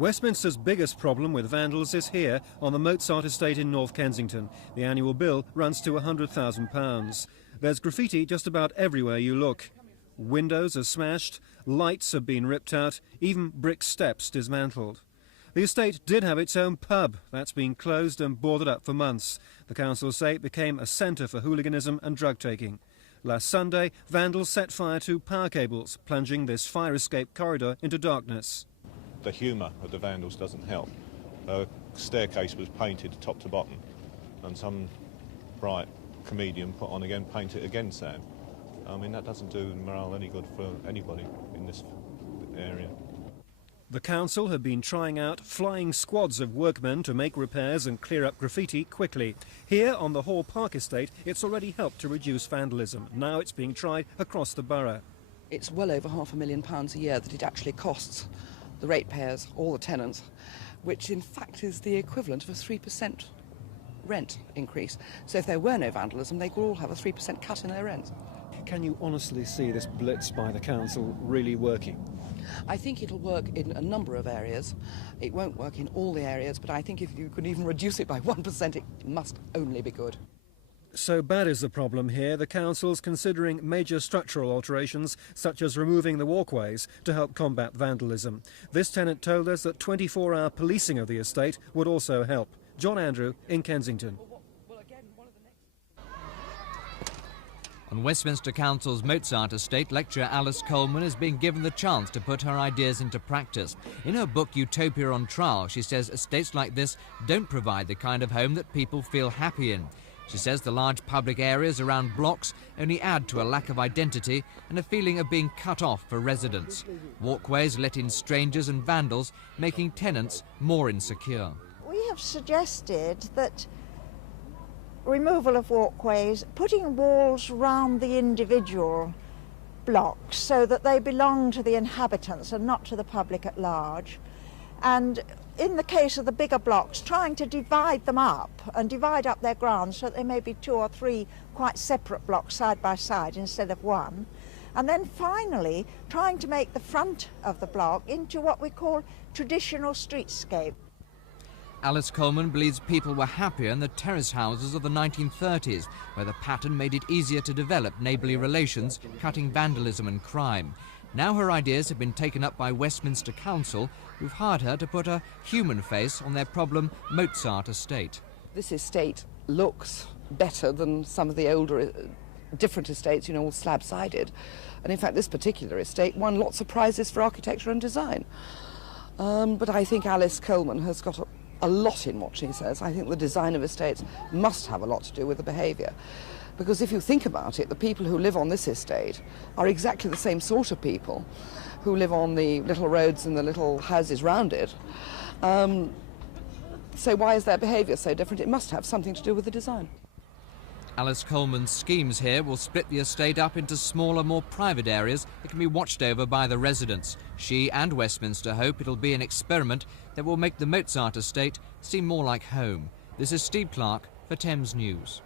Westminster's biggest problem with vandals is here on the Mozart Estate in North Kensington. The annual bill runs to £100,000. There's graffiti just about everywhere you look. Windows are smashed, lights have been ripped out, even brick steps dismantled. The estate did have its own pub. That's been closed and boarded up for months. The council say it became a centre for hooliganism and drug-taking. Last Sunday, vandals set fire to power cables, plunging this fire escape corridor into darkness. The humour of the vandals doesn't help. A staircase was painted top to bottom, and some bright comedian put on again, paint it again, Sam. I mean, that doesn't do morale any good for anybody in this area. The council have been trying out flying squads of workmen to make repairs and clear up graffiti quickly. Here on the Hall Park estate, it's already helped to reduce vandalism. Now it's being tried across the borough. It's well over £500,000 a year that it actually costs the ratepayers, all the tenants, which in fact is the equivalent of a 3% rent increase. So if there were no vandalism, they could all have a 3% cut in their rents. Can you honestly see this blitz by the council really working? I think it'll work in a number of areas. It won't work in all the areas, but I think if you could even reduce it by 1%, it must only be good. So bad is the problem here, the council's considering major structural alterations, such as removing the walkways, to help combat vandalism. This tenant told us that 24-hour policing of the estate would also help. John Andrew in Kensington. On Westminster Council's Mozart Estate, lecturer Alice Coleman is being given the chance to put her ideas into practice. In her book Utopia on Trial, she says estates like this don't provide the kind of home that people feel happy in. She says the large public areas around blocks only add to a lack of identity and a feeling of being cut off for residents. Walkways let in strangers and vandals, making tenants more insecure. We have suggested that removal of walkways, putting walls round the individual blocks so that they belong to the inhabitants and not to the public at large, and in the case of the bigger blocks, trying to divide them up and divide up their grounds so that there may be 2 or 3 quite separate blocks side by side instead of one. And then finally, trying to make the front of the block into what we call traditional streetscape. Alice Coleman believes people were happier in the terrace houses of the 1930s, where the pattern made it easier to develop neighbourly relations, cutting vandalism and crime. Now her ideas have been taken up by Westminster Council, who've hired her to put a human face on their problem Mozart Estate. This estate looks better than some of the older, different estates, you know, all slab-sided. And in fact, this particular estate won lots of prizes for architecture and design. But I think Alice Coleman has got a lot in what she says. I think the design of estates must have a lot to do with the behaviour. Because if you think about it, the people who live on this estate are exactly the same sort of people who live on the little roads and the little houses round it. So why is their behaviour so different? It must have something to do with the design. Alice Coleman's schemes here will split the estate up into smaller, more private areas that can be watched over by the residents. She and Westminster hope it'll be an experiment that will make the Mozart Estate seem more like home. This is Steve Clark for Thames News.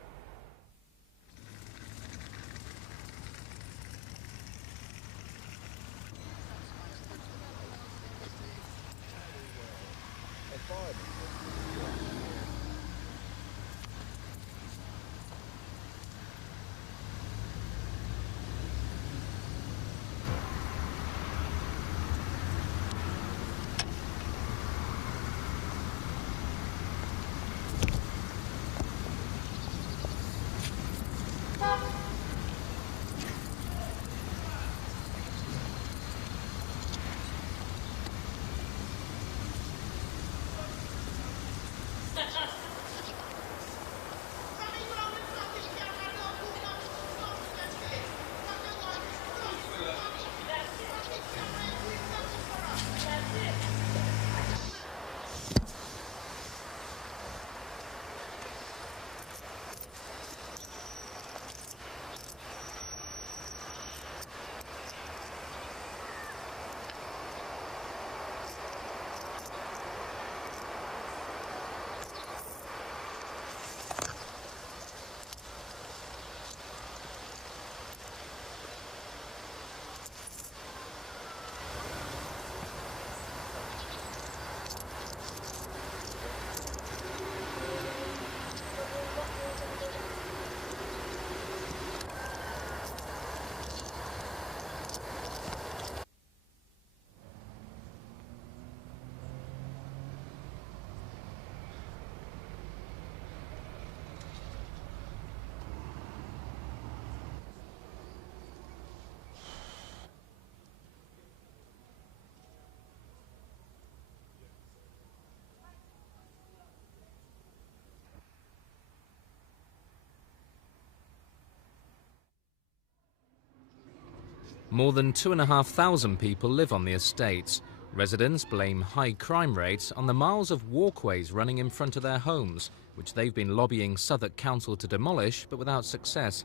More than 2,500 people live on the estates. Residents blame high crime rates on the miles of walkways running in front of their homes, which they've been lobbying Southwark Council to demolish, but without success.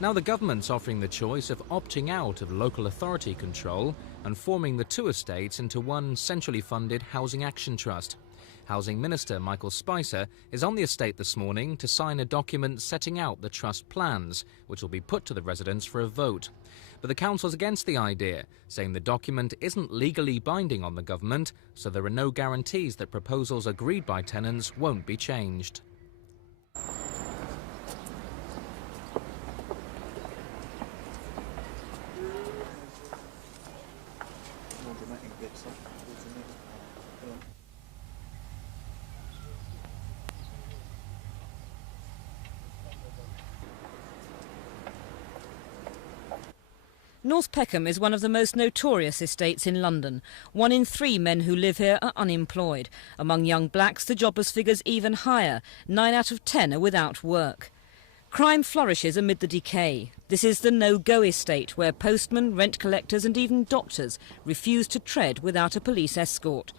Now the government's offering the choice of opting out of local authority control and forming the two estates into one centrally funded housing action trust. Housing Minister Michael Spicer is on the estate this morning to sign a document setting out the trust plans, which will be put to the residents for a vote. But the council's against the idea, saying the document isn't legally binding on the government, so there are no guarantees that proposals agreed by tenants won't be changed. North Peckham is one of the most notorious estates in London. 1 in 3 men who live here are unemployed. Among young blacks, the jobless figure's even higher. 9 out of 10 are without work. Crime flourishes amid the decay. This is the no-go estate, where postmen, rent collectors and even doctors refuse to tread without a police escort.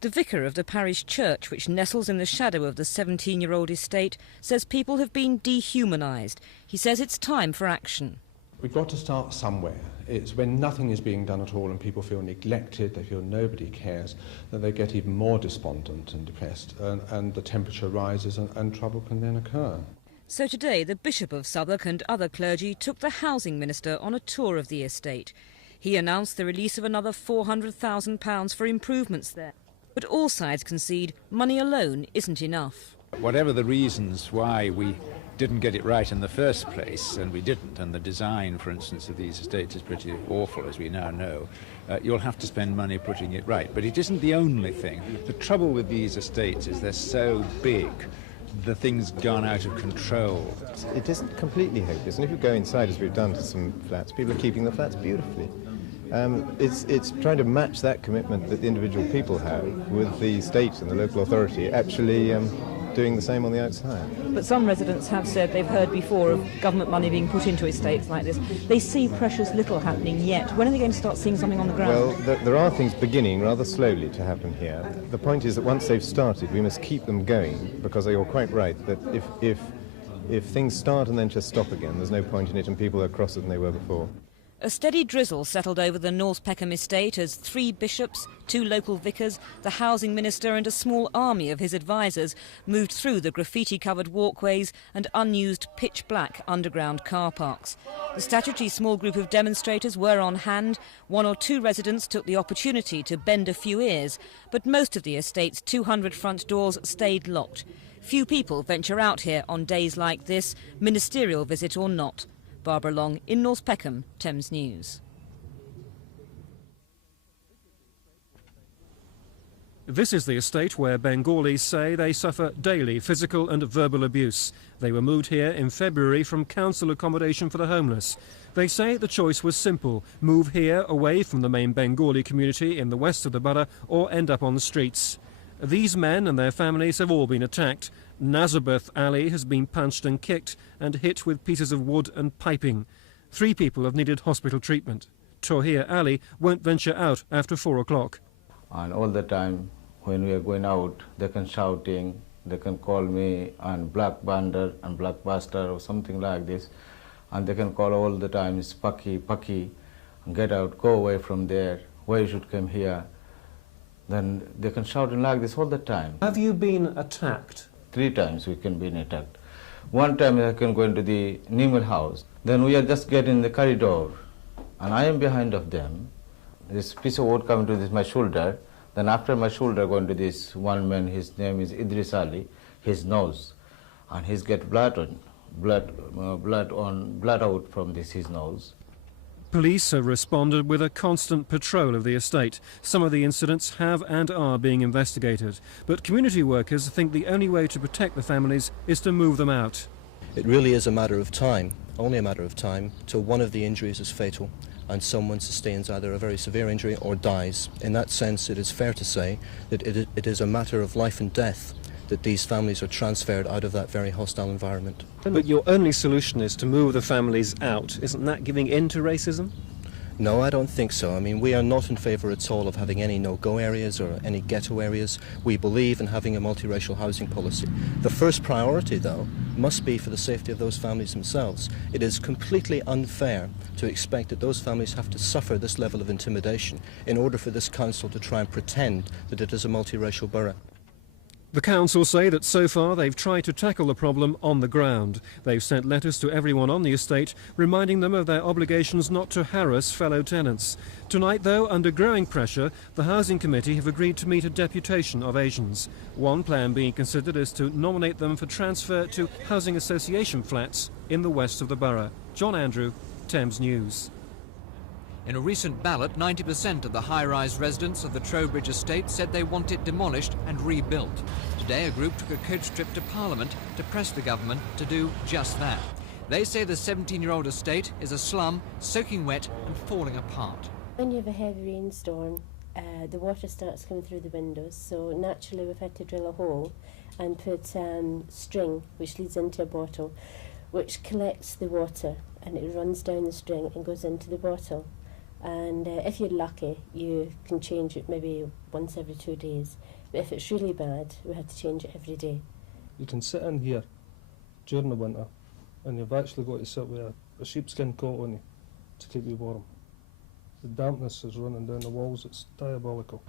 The vicar of the parish church, which nestles in the shadow of the 17-year-old estate, says people have been dehumanised. He says it's time for action. We've got to start somewhere. It's when nothing is being done at all and people feel neglected, they feel nobody cares, that they get even more despondent and depressed, and the temperature rises and trouble can then occur. So today, the Bishop of Southwark and other clergy took the Housing Minister on a tour of the estate. He announced the release of another £400,000 for improvements there. But all sides concede money alone isn't enough. Whatever the reasons why we didn't get it right in the first place, and we didn't, and the design, for instance, of these estates is pretty awful, as we now know, you'll have to spend money putting it right. But it isn't the only thing. The trouble with these estates is they're so big, the thing's gone out of control. It isn't completely hopeless, and if you go inside, as we've done to some flats, people are keeping the flats beautifully. It's trying to match that commitment that the individual people have with the state and the local authority actually doing the same on the outside. But some residents have said they've heard before of government money being put into estates like this. They see precious little happening yet. When are they going to start seeing something on the ground? Well, there are things beginning rather slowly to happen here. The point is that once they've started, we must keep them going, because you're quite right that if things start and then just stop again, there's no point in it and people are crosser than they were before. A steady drizzle settled over the North Peckham estate as 3 bishops, 2 local vicars, the housing minister and a small army of his advisers moved through the graffiti-covered walkways and unused pitch-black underground car parks. The statutory small group of demonstrators were on hand. 1 or 2 residents took the opportunity to bend a few ears, but most of the estate's 200 front doors stayed locked. Few people venture out here on days like this, ministerial visit or not. Barbara Long in North Peckham, Thames News. This is the estate where Bengalis say they suffer daily physical and verbal abuse. They were moved here in February from council accommodation for the homeless. They say the choice was simple: move here away from the main Bengali community in the west of the borough or end up on the streets. These men and their families have all been attacked. Nazareth Ali has been punched and kicked and hit with pieces of wood and piping. 3 people have needed hospital treatment. Tohir Ali won't venture out after 4 o'clock. And all the time when we are going out, they can shouting, they can call me and black bander and black bastard or something like this. And they can call all the time, it's Paki, Paki, get out, go away from there, why you should come here. Then they can shout like this all the time. Have you been attacked? 3 times we can be attacked. One time I can go into the Nimel house. Then we are just getting in the corridor, and I am behind of them. This piece of wood coming to this my shoulder. Then after my shoulder going to this one man, his name is Idris Ali, his nose, and he's get blood out from his nose. Police have responded with a constant patrol of the estate. Some of the incidents have and are being investigated. But community workers think the only way to protect the families is to move them out. It really is a matter of time, only a matter of time, till one of the injuries is fatal and someone sustains either a very severe injury or dies. In that sense, it is fair to say that it is a matter of life and death that these families are transferred out of that very hostile environment. But your only solution is to move the families out. Isn't that giving in to racism? No, I don't think so. I mean, we are not in favour at all of having any no-go areas or any ghetto areas. We believe in having a multiracial housing policy. The first priority, though, must be for the safety of those families themselves. It is completely unfair to expect that those families have to suffer this level of intimidation in order for this council to try and pretend that it is a multiracial borough. The council say that so far they've tried to tackle the problem on the ground. They've sent letters to everyone on the estate reminding them of their obligations not to harass fellow tenants. Tonight, though, under growing pressure, the Housing Committee have agreed to meet a deputation of Asians. One plan being considered is to nominate them for transfer to housing association flats in the west of the borough. John Andrew, Thames News. In a recent ballot, 90% of the high-rise residents of the Trowbridge Estate said they want it demolished and rebuilt. Today, a group took a coach trip to Parliament to press the government to do just that. They say the 17-year-old estate is a slum, soaking wet and falling apart. When you have a heavy rainstorm, the water starts coming through the windows, so naturally we've had to drill a hole and put string, which leads into a bottle, which collects the water, and it runs down the string and goes into the bottle. And if you're lucky, you can change it maybe once every 2 days. But if it's really bad, we have to change it every day. You can sit in here during the winter, and you've actually got to sit with a sheepskin coat on you to keep you warm. The dampness is running down the walls, it's diabolical.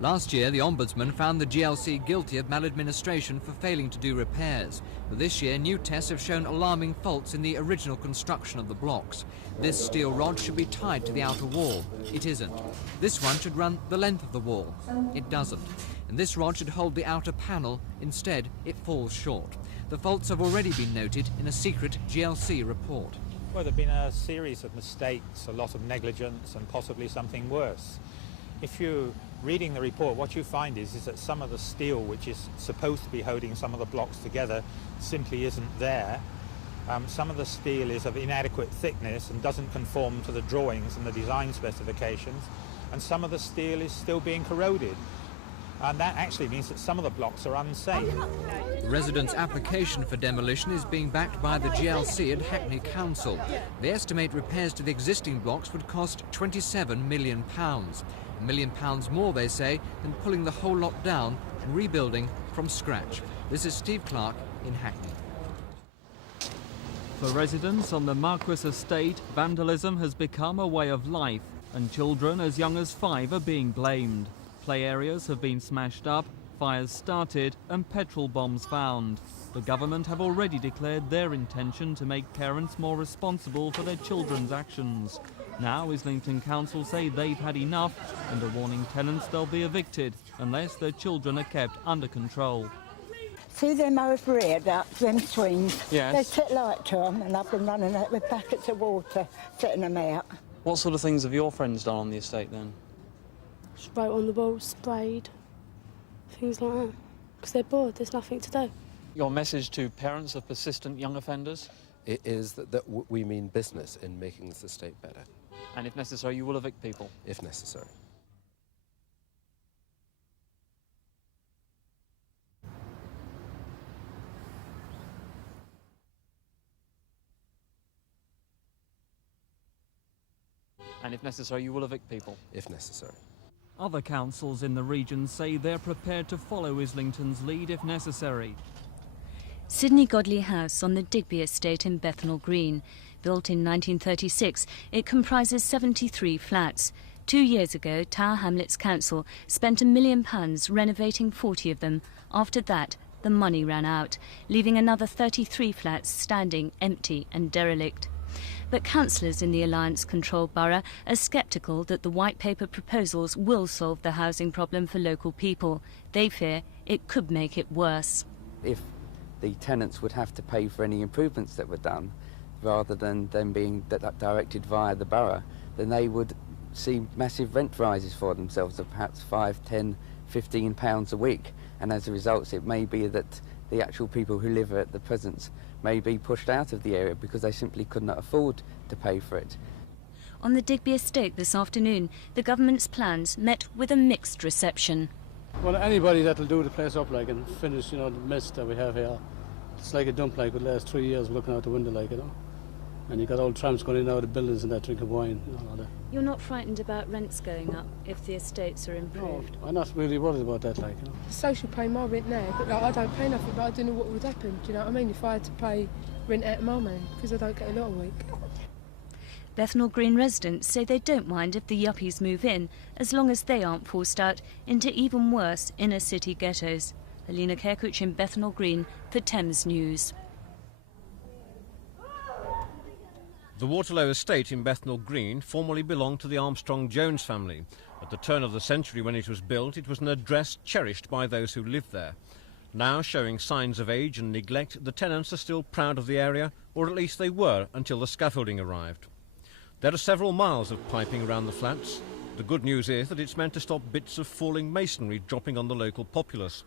Last year, the Ombudsman found the GLC guilty of maladministration for failing to do repairs. But this year, new tests have shown alarming faults in the original construction of the blocks. This steel rod should be tied to the outer wall. It isn't. This one should run the length of the wall. It doesn't. And this rod should hold the outer panel. Instead, it falls short. The faults have already been noted in a secret GLC report. Well, there have been a series of mistakes, a lot of negligence, and possibly something worse. If you're reading the report, what you find is that some of the steel, which is supposed to be holding some of the blocks together, simply isn't there. Some of the steel is of inadequate thickness and doesn't conform to the drawings and the design specifications, and some of the steel is still being corroded. And that actually means that some of the blocks are unsafe. The residents' application for demolition is being backed by the GLC and Hackney Council. They estimate repairs to the existing blocks would cost £27 million. £1 million more, they say, than pulling the whole lot down and rebuilding from scratch. This is Steve Clark in Hackney. For residents on the Marquess Estate, vandalism has become a way of life, and children as young as 5 are being blamed. Play areas have been smashed up, fires started and petrol bombs found. The government have already declared their intention to make parents more responsible for their children's actions. Now Islington Council say they've had enough and are warning tenants they'll be evicted unless their children are kept under control. See them over here, them swings? Yes. They sit light to them, and I've been running out with buckets of water, setting them out. What sort of things have your friends done on the estate then? Just wrote on the walls, sprayed, things like that. Because they're bored, there's nothing to do. Your message to parents of persistent young offenders? It is that we mean business in making this estate better. And if necessary, you will evict people? If necessary. And if necessary, you will evict people? If necessary. Other councils in the region say they're prepared to follow Islington's lead if necessary. Sidney Godley House on the Digby Estate in Bethnal Green. Built in 1936, it comprises 73 flats. 2 years ago, Tower Hamlets Council spent £1 million renovating 40 of them. After that, the money ran out, leaving another 33 flats standing empty and derelict. But councillors in the Alliance-controlled borough are sceptical that the White Paper proposals will solve the housing problem for local people. They fear it could make it worse. If the tenants would have to pay for any improvements that were done, rather than them being directed via the borough, then they would see massive rent rises for themselves of perhaps £5, £10, £15 a week. And as a result, it may be that the actual people who live at the present may be pushed out of the area because they simply could not afford to pay for it. On the Digby Estate this afternoon, the government's plans met with a mixed reception. Well, anybody that'll do the place up like and finish, the mess that we have here, it's like a dump like would last 3 years looking out the window like, And you've got old tramps going in and out of buildings and that, drinking wine and all that. You're not frightened about rents going up if the estates are improved? I'm not really worried about that, like, you know. Social pay my rent now, but like, I don't pay nothing, but I don't know what would happen, do you know what I mean, if I had to pay rent out of my money, because I don't get a lot a week. Bethnal Green residents say they don't mind if the yuppies move in, as long as they aren't forced out into even worse inner-city ghettos. Alina Kerkuch in Bethnal Green for Thames News. The Waterlow Estate in Bethnal Green formerly belonged to the Armstrong-Jones family. At the turn of the century when it was built, it was an address cherished by those who lived there. Now, showing signs of age and neglect, the tenants are still proud of the area, or at least they were until the scaffolding arrived. There are several miles of piping around the flats. The good news is that it's meant to stop bits of falling masonry dropping on the local populace.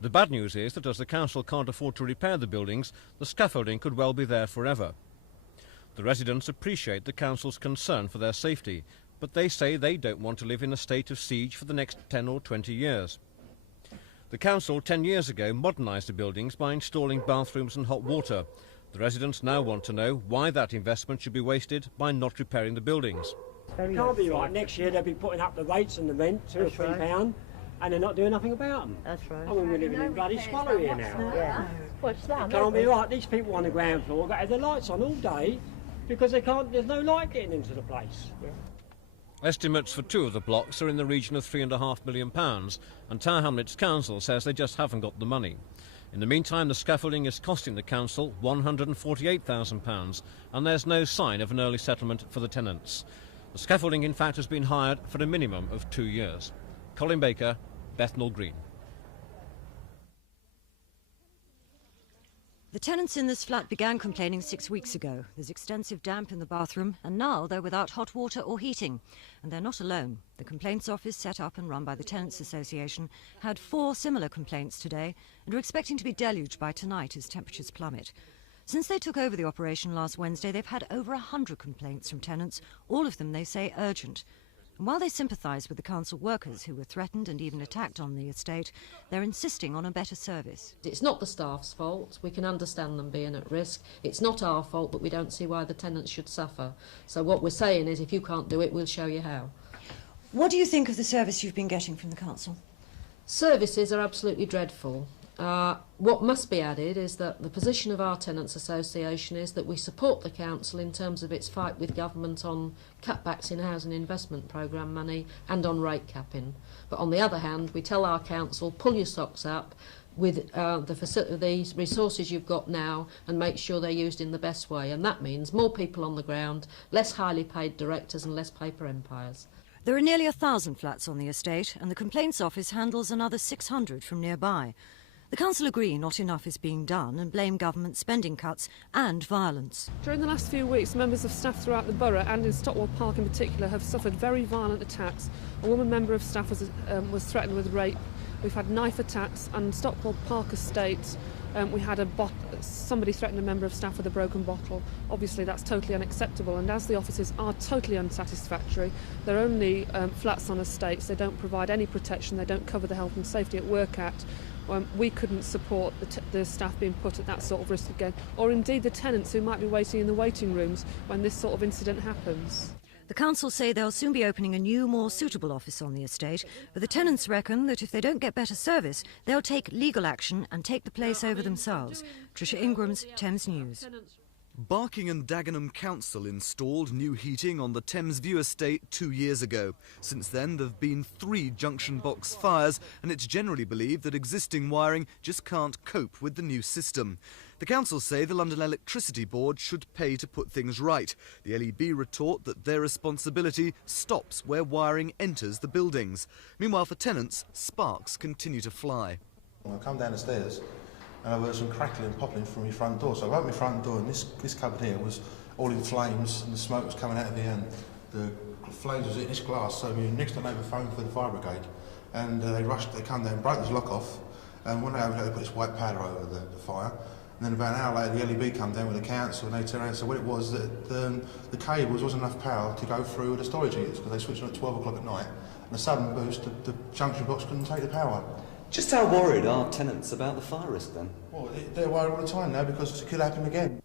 The bad news is that as the council can't afford to repair the buildings, the scaffolding could well be there forever. The residents appreciate the council's concern for their safety, but they say they don't want to live in a state of siege for the next 10 or 20 years. The council 10 years ago modernised the buildings by installing bathrooms and hot water. The residents now want to know why that investment should be wasted by not repairing the buildings. It can't be right. Next year they'll be putting up the rates and the rent, £2 or £3, and they're not doing nothing about them. That's right. I mean, we're living in bloody squalor here now. Yeah. What's that? It can't be right. These people on the ground floor got to have their lights on all day because they can't. There's no light getting into the place. Yeah. Estimates for 2 of the blocks are in the region of £3.5 million, and Tower Hamlets Council says they just haven't got the money. In the meantime, the scaffolding is costing the council £148,000, and there's no sign of an early settlement for the tenants. The scaffolding, in fact, has been hired for a minimum of 2 years. Colin Baker, Bethnal Green. The tenants in this flat began complaining 6 weeks ago. There's extensive damp in the bathroom, and now they're without hot water or heating. And they're not alone. The complaints office, set up and run by the Tenants Association, had 4 similar complaints today and are expecting to be deluged by tonight as temperatures plummet. Since they took over the operation last Wednesday, they've had over 100 complaints from tenants, all of them, they say, urgent. And while they sympathise with the council workers who were threatened and even attacked on the estate, they're insisting on a better service. It's not the staff's fault. We can understand them being at risk. It's not our fault, but we don't see why the tenants should suffer. So what we're saying is if you can't do it, we'll show you how. What do you think of the service you've been getting from the council? Services are absolutely dreadful. What must be added is that the position of our Tenants Association is that we support the council in terms of its fight with government on cutbacks in housing investment programme money and on rate capping. But on the other hand, we tell our council, pull your socks up with the resources you've got now and make sure they're used in the best way. And that means more people on the ground, less highly paid directors and less paper empires. There are nearly 1,000 flats on the estate, and the complaints office handles another 600 from nearby. The council agree not enough is being done and blame government spending cuts and violence. During the last few weeks, members of staff throughout the borough and in Stockwell Park in particular have suffered very violent attacks. A woman member of staff was threatened with rape. We've had knife attacks, and Stockwell Park Estate, we had somebody threatened a member of staff with a broken bottle. Obviously that's totally unacceptable, and as the offices are totally unsatisfactory, they're only flats on estates, they don't provide any protection, they don't cover the Health and Safety at Work Act. We couldn't support the staff being put at that sort of risk again, or indeed the tenants who might be waiting in the waiting rooms when this sort of incident happens. The council say they'll soon be opening a new, more suitable office on the estate, but the tenants reckon that if they don't get better service, they'll take legal action and take the place over themselves. Tricia Ingram's Thames News. Barking and Dagenham Council installed new heating on the Thames View estate 2 years ago. Since then, there have been 3 junction box fires, and it's generally believed that existing wiring just can't cope with the new system. The council say the London Electricity Board should pay to put things right. The LEB retort that their responsibility stops where wiring enters the buildings. Meanwhile, for tenants, sparks continue to fly. I come down the stairs and I heard some crackling and popping from my front door. So I opened my front door, and this cupboard here was all in flames, and the smoke was coming out of the end. The flames was hitting this glass, so my next door neighbour phoned for the fire brigade, and they come down, broke this lock off, and when they opened it, they put this white powder over the fire. And then about an hour later, the LEB come down with the council, and they turned around and said what it was, that the cables wasn't enough power to go through the storage units, because they switched on at 12 o'clock at night, and a sudden boost, the junction box couldn't take the power. Just how worried are tenants about the fire risk then? Well, they're worried all the time now because it could happen again.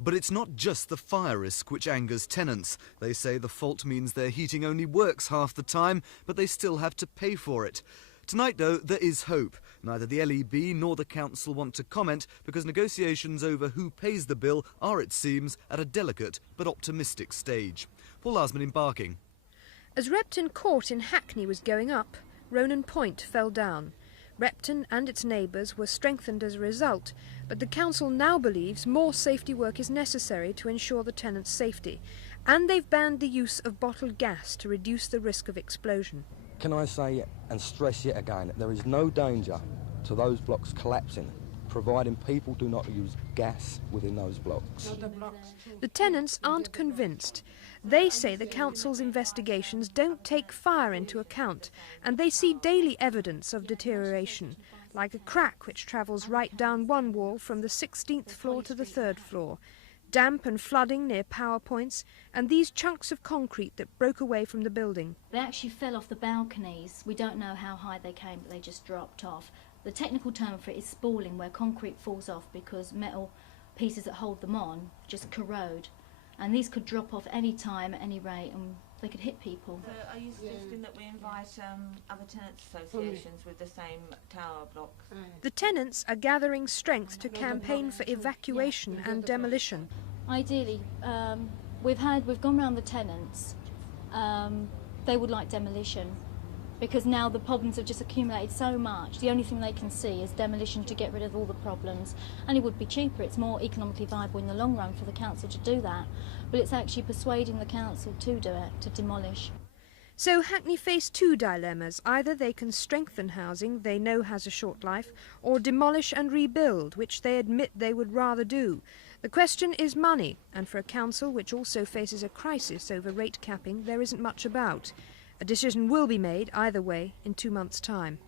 But it's not just the fire risk which angers tenants. They say the fault means their heating only works half the time, but they still have to pay for it. Tonight, though, there is hope. Neither the LEB nor the council want to comment because negotiations over who pays the bill are, it seems, at a delicate but optimistic stage. Paul Asman in Barking. As Repton Court in Hackney was going up, Ronan Point fell down. Repton and its neighbours were strengthened as a result, but the council now believes more safety work is necessary to ensure the tenants' safety, and they've banned the use of bottled gas to reduce the risk of explosion. Can I say and stress yet again, there is no danger to those blocks collapsing, providing people do not use gas within those blocks. The tenants aren't convinced. They say the council's investigations don't take fire into account, and they see daily evidence of deterioration, like a crack which travels right down one wall from the 16th floor to the 3rd floor, damp and flooding near power points, and these chunks of concrete that broke away from the building. They actually fell off the balconies. We don't know how high they came, but they just dropped off. The technical term for it is spalling, where concrete falls off because metal pieces that hold them on just corrode. And these could drop off any time, at any rate, and they could hit people. So are you suggesting that we invite other tenants associations with the same tower blocks? The tenants are gathering strength to campaign for evacuation and demolition. Ideally, we've gone round the tenants. They would like demolition, because now the problems have just accumulated so much. The only thing they can see is demolition to get rid of all the problems, and it would be cheaper. It's more economically viable in the long run for the council to do that, but it's actually persuading the council to do it, to demolish. So Hackney face two dilemmas. Either they can strengthen housing they know has a short life, or demolish and rebuild, which they admit they would rather do. The question is money, and for a council which also faces a crisis over rate capping, there isn't much about. A decision will be made, either way, in 2 months' time.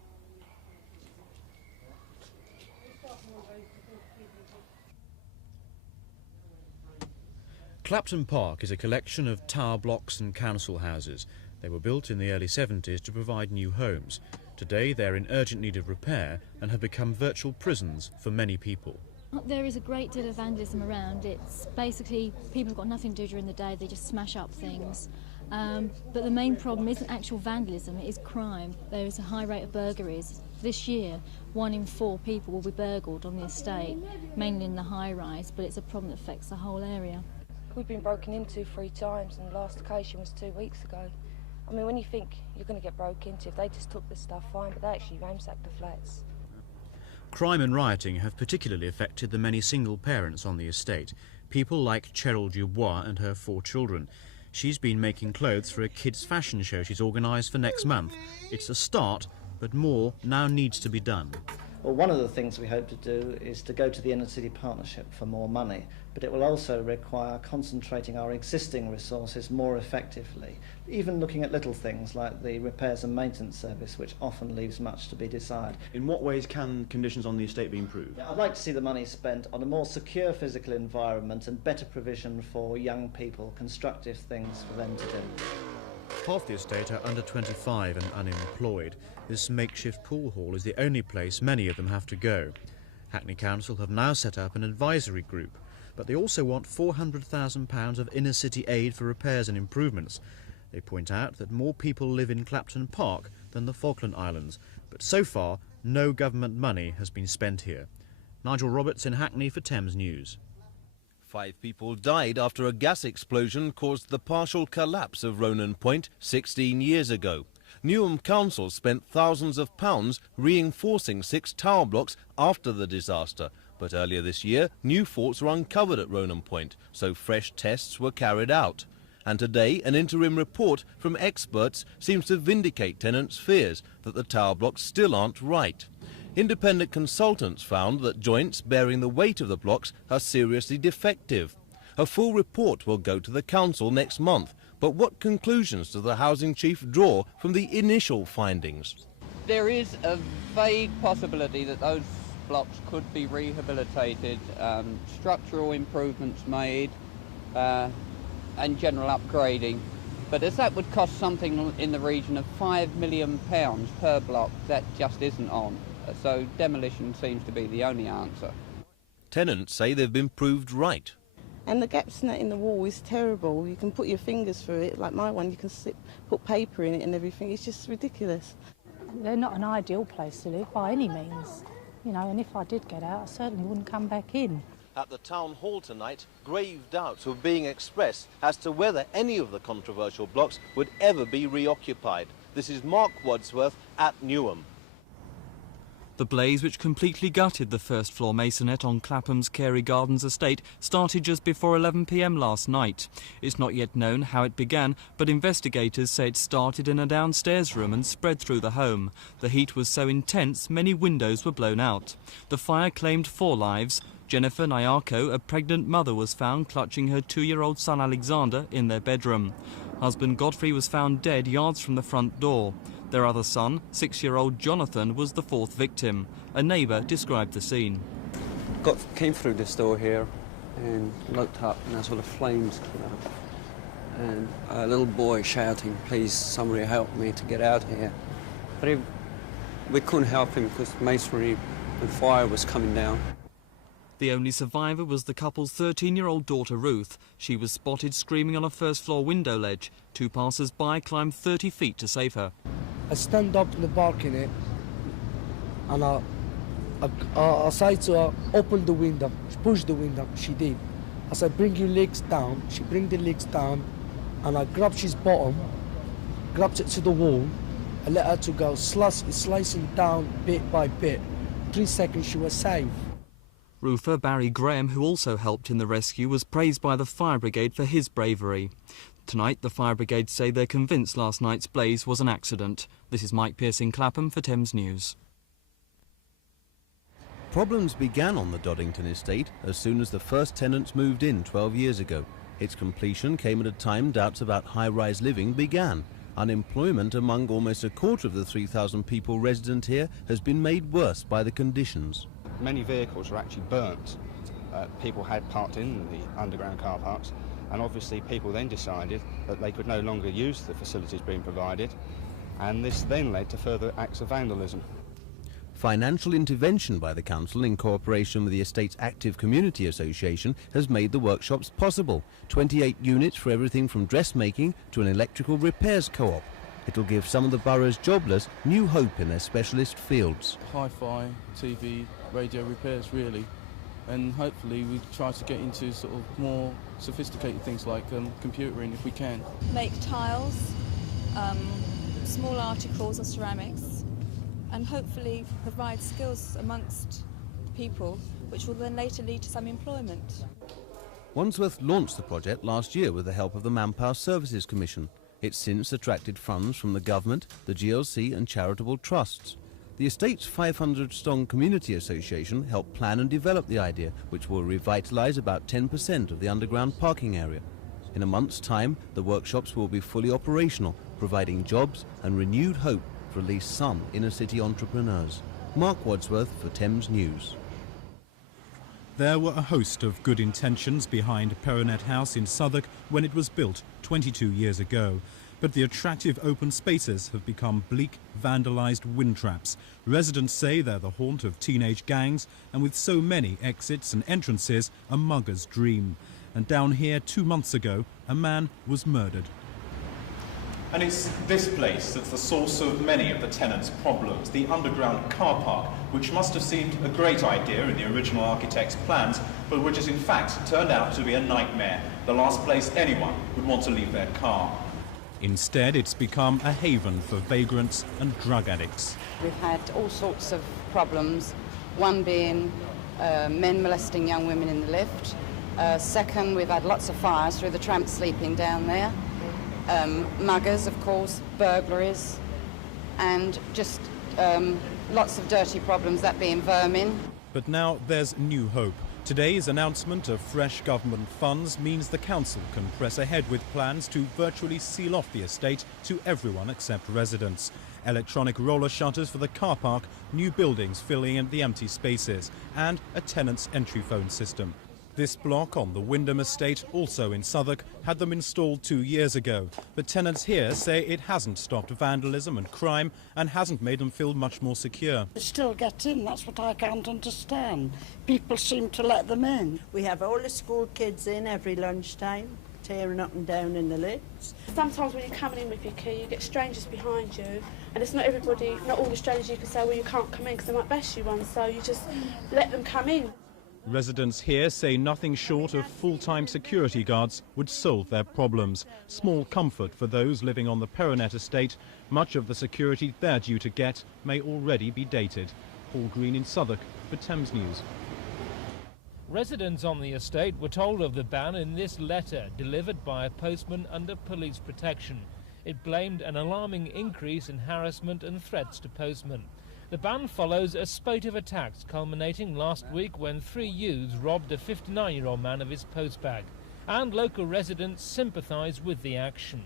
Clapton Park is a collection of tower blocks and council houses. They were built in the early 70s to provide new homes. Today they're in urgent need of repair and have become virtual prisons for many people. There is a great deal of vandalism around. It's basically people have got nothing to do during the day, they just smash up things. But the main problem isn't actual vandalism, it is crime. There is a high rate of burglaries. This year, 1 in 4 people will be burgled on the estate, mainly in the high rise, but it's a problem that affects the whole area. We've been broken into 3 times, and the last occasion was 2 weeks ago. I mean, when you think you're going to get broke into, if they just took the stuff, fine, but they actually ransacked the flats. Crime and rioting have particularly affected the many single parents on the estate, people like Cheryl Dubois and her 4 children. She's been making clothes for a kids' fashion show she's organised for next month. It's a start, but more now needs to be done. Well, one of the things we hope to do is to go to the Inner City Partnership for more money, but it will also require concentrating our existing resources more effectively, even looking at little things like the repairs and maintenance service, which often leaves much to be desired. In what ways can conditions on the estate be improved? I'd like to see the money spent on a more secure physical environment and better provision for young people, constructive things for them to do. Half the estate are under 25 and unemployed. This makeshift pool hall is the only place many of them have to go. Hackney Council have now set up an advisory group, but they also want £400,000 of inner city aid for repairs and improvements. They point out that more people live in Clapton Park than the Falkland Islands, but so far no government money has been spent here. Nigel Roberts in Hackney for Thames News. 5 people died after a gas explosion caused the partial collapse of Ronan Point 16 years ago. Newham Council spent thousands of pounds reinforcing 6 tower blocks after the disaster, but earlier this year new faults were uncovered at Ronan Point, so fresh tests were carried out. And today an interim report from experts seems to vindicate tenants' fears that the tower blocks still aren't right. Independent consultants found that joints bearing the weight of the blocks are seriously defective. A full report will go to the council next month, but what conclusions does the housing chief draw from the initial findings? There is a vague possibility that those blocks could be rehabilitated, structural improvements made, and general upgrading. But as that would cost something in the region of £5 million per block, that just isn't on. So demolition seems to be the only answer. Tenants say they've been proved right. And the gaps in the wall is terrible. You can put your fingers through it, like my one, you can put paper in it and everything. It's just ridiculous. They're not an ideal place to live by any means, you know, and if I did get out, I certainly wouldn't come back in. At the town hall tonight, grave doubts were being expressed as to whether any of the controversial blocks would ever be reoccupied. This is Mark Wadsworth at Newham. The blaze, which completely gutted the first floor masonette on Clapham's Carey Gardens estate, started just before 11 p.m. last night. It's not yet known how it began, but investigators say it started in a downstairs room and spread through the home. The heat was so intense, many windows were blown out. The fire claimed 4 lives. Jennifer Nyarko, a pregnant mother, was found clutching her 2-year-old son Alexander in their bedroom. Husband Godfrey was found dead yards from the front door. Their other son, 6-year-old Jonathan, was the 4th victim. A neighbour described the scene. Came through this door here and looked up, and there sort of flames coming up. And a little boy shouting, "Please, somebody help me to get out here." But we couldn't help him because masonry and fire was coming down. The only survivor was the couple's 13-year-old daughter Ruth. She was spotted screaming on a first-floor window ledge. 2 passers-by climbed 30 feet to save her. I stand up in the balcony and I said to her, "Open the window." She pushed the window. She did. I said, "Bring your legs down." She bring the legs down, and I grabbed his bottom, grabbed it to the wall, and let her to go slicing down bit by bit. 3 seconds, she was safe. Roofer Barry Graham, who also helped in the rescue, was praised by the fire brigade for his bravery. Tonight, the fire brigade say they're convinced last night's blaze was an accident. This is Mike Pearce in Clapham for Thames News. Problems began on the Doddington estate as soon as the first tenants moved in 12 years ago. Its completion came at a time doubts about high-rise living began. Unemployment among almost a quarter of the 3,000 people resident here has been made worse by the conditions. Many vehicles were actually burnt. People had parked in the underground car parks, and obviously people then decided that they could no longer use the facilities being provided, and this then led to further acts of vandalism. Financial intervention by the council in cooperation with the estate's active community association has made the workshops possible. 28 units for everything from dressmaking to an electrical repairs co-op. It'll give some of the borough's jobless new hope in their specialist fields. Hi-fi, TV, radio repairs really, and hopefully we try to get into sort of more sophisticated things like computering if we can. Make tiles, small articles or ceramics, and hopefully provide skills amongst people which will then later lead to some employment. Wandsworth launched the project last year with the help of the Manpower Services Commission. It's since attracted funds from the government, the GLC and charitable trusts. The estate's 500-strong community association helped plan and develop the idea, which will revitalise about 10% of the underground parking area. In a month's time, the workshops will be fully operational, providing jobs and renewed hope for at least some inner-city entrepreneurs. Mark Wadsworth for Thames News. There were a host of good intentions behind Peronet House in Southwark when it was built 22 years ago. But the attractive open spaces have become bleak, vandalised wind traps. Residents say they're the haunt of teenage gangs, and with so many exits and entrances, a mugger's dream. And down here 2 months ago, a man was murdered. And it's this place that's the source of many of the tenants' problems, the underground car park, which must have seemed a great idea in the original architect's plans, but which has in fact turned out to be a nightmare, the last place anyone would want to leave their car. Instead, it's become a haven for vagrants and drug addicts. We've had all sorts of problems, one being men molesting young women in the lift. Second, we've had lots of fires through the tramps sleeping down there. Muggers, of course, burglaries, and just lots of dirty problems, that being vermin. But now there's new hope. Today's announcement of fresh government funds means the council can press ahead with plans to virtually seal off the estate to everyone except residents. Electronic roller shutters for the car park, new buildings filling in the empty spaces, and a tenant's entry phone system. This block on the Wyndham Estate, also in Southwark, had them installed 2 years ago. But tenants here say it hasn't stopped vandalism and crime and hasn't made them feel much more secure. They still get in, that's what I can't understand. People seem to let them in. We have all the school kids in every lunchtime, tearing up and down in the lifts. Sometimes when you're coming in with your key, you get strangers behind you, and it's not everybody, not all the strangers you can say, well, you can't come in because they might bash you one, so you just let them come in. Residents here say nothing short of full-time security guards would solve their problems. Small comfort for those living on the Peronet Estate. Much of the security they're due to get may already be dated. Paul Green in Southwark for Thames News. Residents on the estate were told of the ban in this letter delivered by a postman under police protection. It blamed an alarming increase in harassment and threats to postmen. The ban follows a spate of attacks culminating last week when 3 youths robbed a 59-year-old man of his postbag, and local residents sympathise with the action.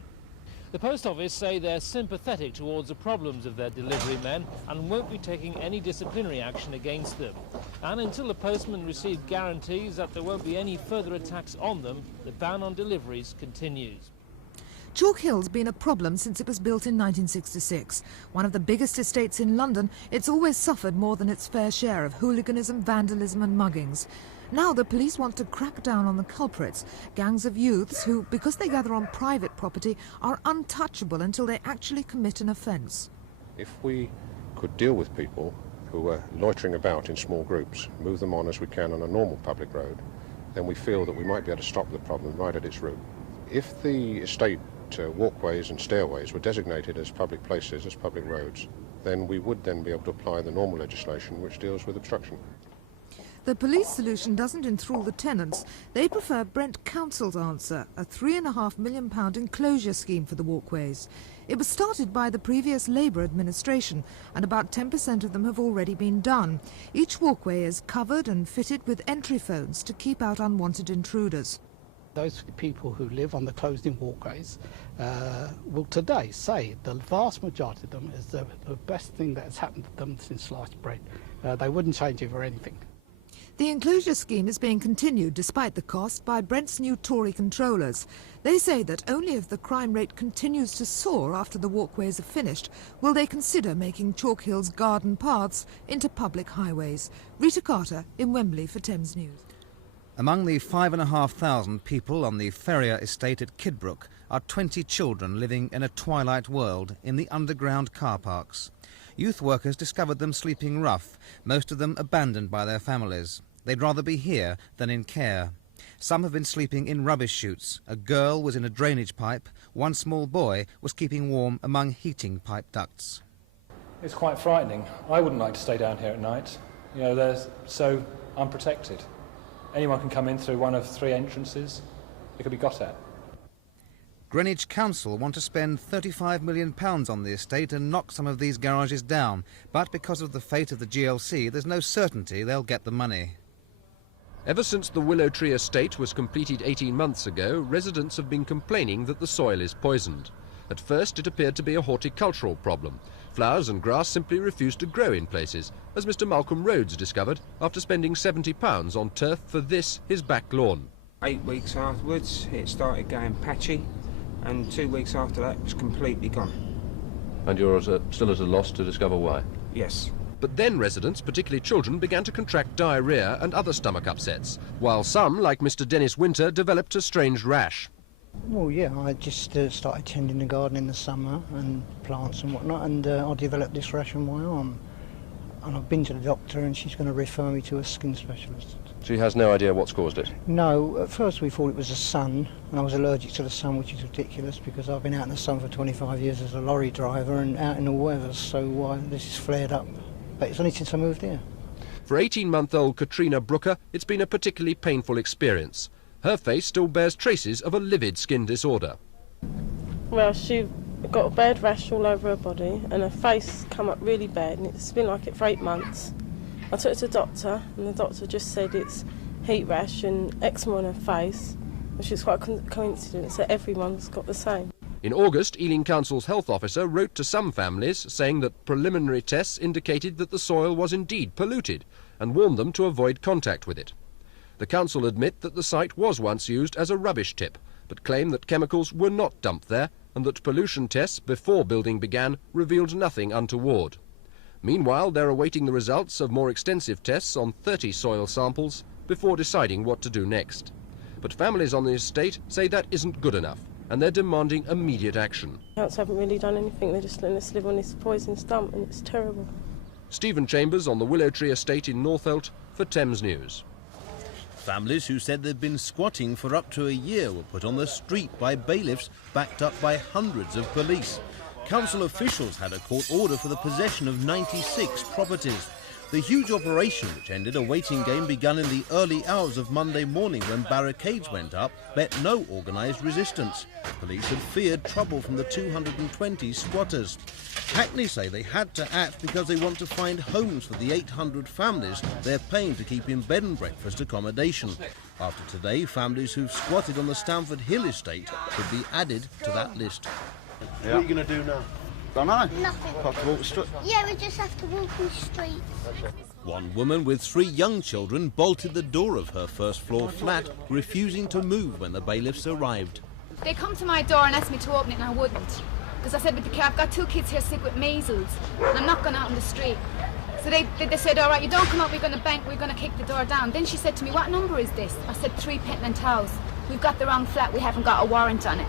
The Post Office say they're sympathetic towards the problems of their delivery men and won't be taking any disciplinary action against them. And until the postmen receive guarantees that there won't be any further attacks on them, the ban on deliveries continues. Chalk Hill's been a problem since it was built in 1966. One of the biggest estates in London, it's always suffered more than its fair share of hooliganism, vandalism and muggings. Now the police want to crack down on the culprits, gangs of youths who, because they gather on private property, are untouchable until they actually commit an offence. If we could deal with people who are loitering about in small groups, move them on as we can on a normal public road, then we feel that we might be able to stop the problem right at its root. If the estate walkways and stairways were designated as public places, as public roads, then we would then be able to apply the normal legislation which deals with obstruction. The police solution doesn't enthrall the tenants. They prefer Brent Council's answer, a £3.5 million enclosure scheme for the walkways. It was started by the previous Labour administration, and about 10% of them have already been done. Each walkway is covered and fitted with entry phones to keep out unwanted intruders. Those people who live on the closed-in walkways will today say the vast majority of them is the best thing that has happened to them since sliced bread. They wouldn't change it for anything. The enclosure scheme is being continued despite the cost by Brent's new Tory controllers. They say that only if the crime rate continues to soar after the walkways are finished will they consider making Chalk Hill's garden paths into public highways. Rita Carter in Wembley for Thames News. Among the 5,500 people on the Ferrier Estate at Kidbrooke are 20 children living in a twilight world in the underground car parks. Youth workers discovered them sleeping rough, most of them abandoned by their families. They'd rather be here than in care. Some have been sleeping in rubbish chutes. A girl was in a drainage pipe. One small boy was keeping warm among heating pipe ducts. It's quite frightening. I wouldn't like to stay down here at night. You know, they're so unprotected. Anyone can come in through one of 3 entrances. They could be got at. Greenwich Council want to spend £35 million on the estate and knock some of these garages down, but because of the fate of the GLC, there's no certainty they'll get the money. Ever since the Willow Tree Estate was completed 18 months ago, residents have been complaining that the soil is poisoned. At first it appeared to be a horticultural problem. Flowers and grass simply refused to grow in places, as Mr Malcolm Rhodes discovered after spending £70 on turf for this, his back lawn. 8 weeks afterwards it started going patchy, and 2 weeks after that it was completely gone. And you're still at a loss to discover why? Yes. But then residents, particularly children, began to contract diarrhoea and other stomach upsets, while some, like Mr Dennis Winter, developed a strange rash. Well, yeah, I just started tending the garden in the summer and plants and whatnot, and I developed this rash on my arm. And I've been to the doctor and she's going to refer me to a skin specialist. She has no idea what's caused it? No, at first we thought it was the sun, and I was allergic to the sun, which is ridiculous because I've been out in the sun for 25 years as a lorry driver and out in all weathers, so this is flared up. But it's only since I moved here. For 18-month-old Katrina Brooker, it's been a particularly painful experience. Her face still bears traces of a livid skin disorder. Well, she got a bad rash all over her body and her face come up really bad, and it's been like it for 8 months. I took her to the doctor and the doctor just said it's heat rash and eczema on her face, which is quite a coincidence that everyone's got the same. In August, Ealing Council's health officer wrote to some families saying that preliminary tests indicated that the soil was indeed polluted and warned them to avoid contact with it. The council admit that the site was once used as a rubbish tip, but claim that chemicals were not dumped there and that pollution tests before building began revealed nothing untoward. Meanwhile, they're awaiting the results of more extensive tests on 30 soil samples before deciding what to do next. But families on the estate say that isn't good enough, and they're demanding immediate action. Council haven't really done anything, they're just letting us live on this poison stump, and it's terrible. Stephen Chambers on the Willowtree Estate in Northolt for Thames News. Families who said they'd been squatting for up to a year were put on the street by bailiffs backed up by hundreds of police. Council officials had a court order for the possession of 96 properties. The huge operation, which ended a waiting game begun in the early hours of Monday morning when barricades went up, met no organised resistance. Police had feared trouble from the 220 squatters. Hackney say they had to act because they want to find homes for the 800 families they're paying to keep in bed and breakfast accommodation. After today, families who've squatted on the Stamford Hill estate could be added to that list. What are you going to do now? Don't know. Nothing. Have to walk the street? Yeah, we just have to walk the street. One woman with 3 young children bolted the door of her first-floor flat, refusing to move when the bailiffs arrived. They come to my door and asked me to open it, and I wouldn't. Because I said, with the car, I've got 2 kids here sick with measles, and I'm not going out on the street. So they said, all right, you don't come out, we're going to bang, we're going to kick the door down. Then she said to me, what number is this? I said, 3 Pentland House. We've got the wrong flat, we haven't got a warrant on it.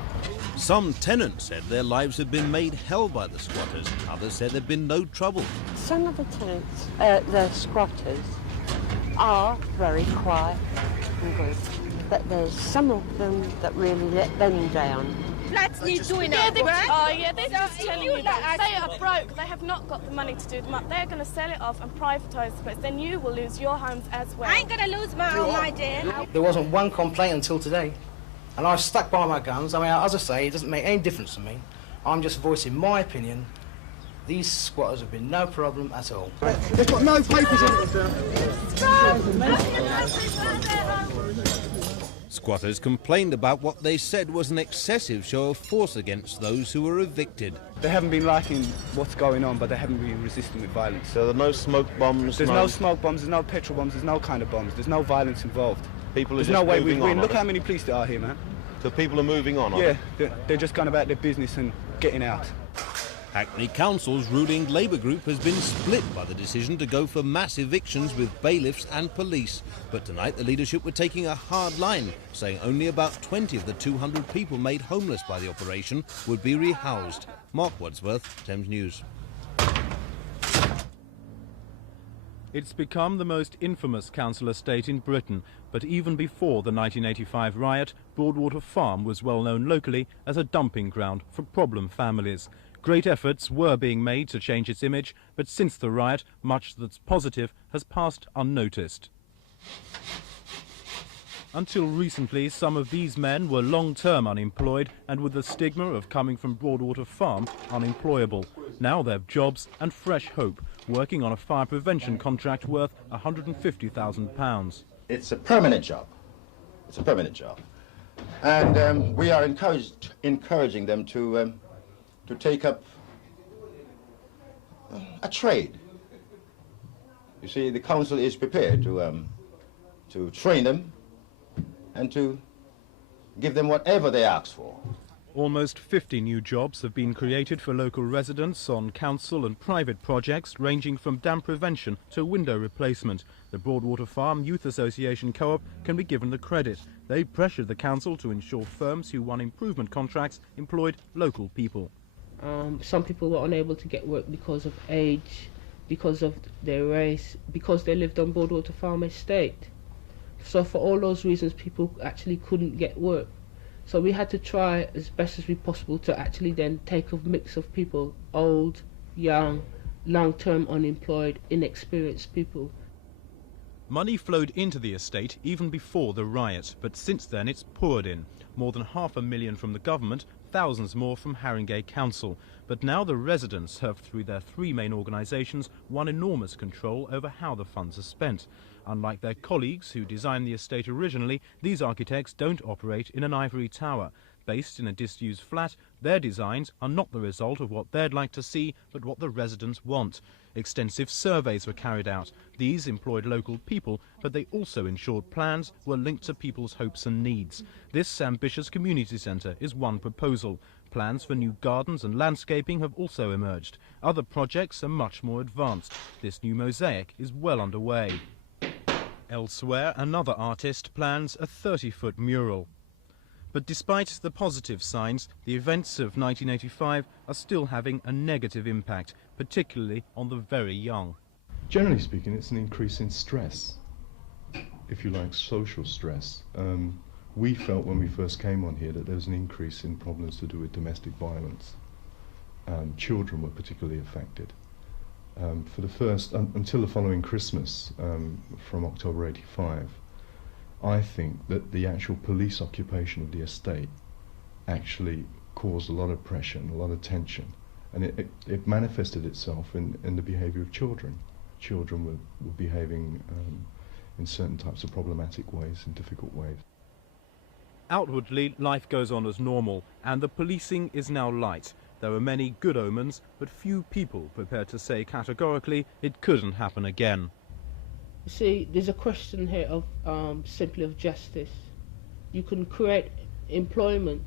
Some tenants said their lives had been made hell by the squatters. Others said there'd been no trouble. Some of the tenants, the squatters, are very quiet and good. But there's some of them that really let them down. Flats need doing up, right? Oh, yeah, they're just telling you that they are broke. They have not got the money to do them up. They're going to sell it off and privatise the place. Then you will lose your homes as well. I ain't going to lose my own, my dear. There wasn't one complaint until today. And I've stuck by my guns. I mean, as I say, it doesn't make any difference to me. I'm just voicing my opinion. These squatters have been no problem at all. They've got no papers on it, sir. Squatters complained about what they said was an excessive show of force against those who were evicted. They haven't been liking what's going on, but they haven't been resisting with violence. So there are no smoke bombs? There's no smoke bombs, there's no petrol bombs, there's no kind of bombs, there's no violence involved. People are there's just no way moving we on. look how many police there are here, man. So people are moving on, yeah, they're just going about their business and getting out. Hackney Council's ruling Labour group has been split by the decision to go for mass evictions with bailiffs and police. But tonight the leadership were taking a hard line, saying only about 20 of the 200 people made homeless by the operation would be rehoused. Mark Wadsworth, Thames News. It's become the most infamous council estate in Britain, but even before the 1985 riot, Broadwater Farm was well known locally as a dumping ground for problem families. Great efforts were being made to change its image, but since the riot, much that's positive has passed unnoticed. Until recently, some of these men were long-term unemployed and with the stigma of coming from Broadwater Farm unemployable. Now they have jobs and fresh hope, working on a fire prevention contract worth £150,000. It's a permanent job. It's a permanent job. And we are encouraging them to take up a trade. You see, the council is prepared to train them and to give them whatever they ask for. Almost 50 new jobs have been created for local residents on council and private projects ranging from dam prevention to window replacement. The Broadwater Farm Youth Association Co-op can be given the credit. They pressured the council to ensure firms who won improvement contracts employed local people. Some people were unable to get work because of age, because of their race, because they lived on Broadwater Farm Estate. So for all those reasons, people actually couldn't get work. So we had to try as best as we possible to actually then take a mix of people, old, young, long-term unemployed, inexperienced people. Money flowed into the estate even before the riot, but since then it's poured in. More than £500,000 from the government, thousands more from Haringey Council. But now the residents have, through their 3 main organisations, won enormous control over how the funds are spent. Unlike their colleagues who designed the estate originally, these architects don't operate in an ivory tower. Based in a disused flat, their designs are not the result of what they'd like to see, but what the residents want. Extensive surveys were carried out. These employed local people, but they also ensured plans were linked to people's hopes and needs. This ambitious community centre is one proposal. Plans for new gardens and landscaping have also emerged. Other projects are much more advanced. This new mosaic is well underway. Elsewhere, another artist plans a 30-foot mural. But despite the positive signs, the events of 1985 are still having a negative impact, particularly on the very young. Generally speaking, it's an increase in stress, if you like, social stress. We felt when we first came on here that there was an increase in problems to do with domestic violence. Children were particularly affected. For the first, until the following Christmas, from October '85, I think that the actual police occupation of the estate actually caused a lot of pressure and a lot of tension, and it manifested itself in the behaviour of children. Children were behaving in certain types of problematic ways, in difficult ways. Outwardly, life goes on as normal, and the policing is now light. There are many good omens, but few people prepared to say categorically it couldn't happen again. You see, there's a question here of simply of justice. You can create employment,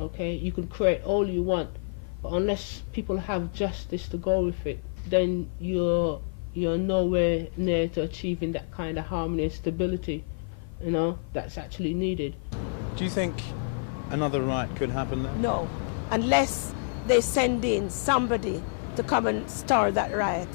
okay? You can create all you want, but unless people have justice to go with it, then you're nowhere near to achieving that kind of harmony and stability, you know, that's actually needed. Do you think another riot could happen there? No, unless they send in somebody to come and start that riot.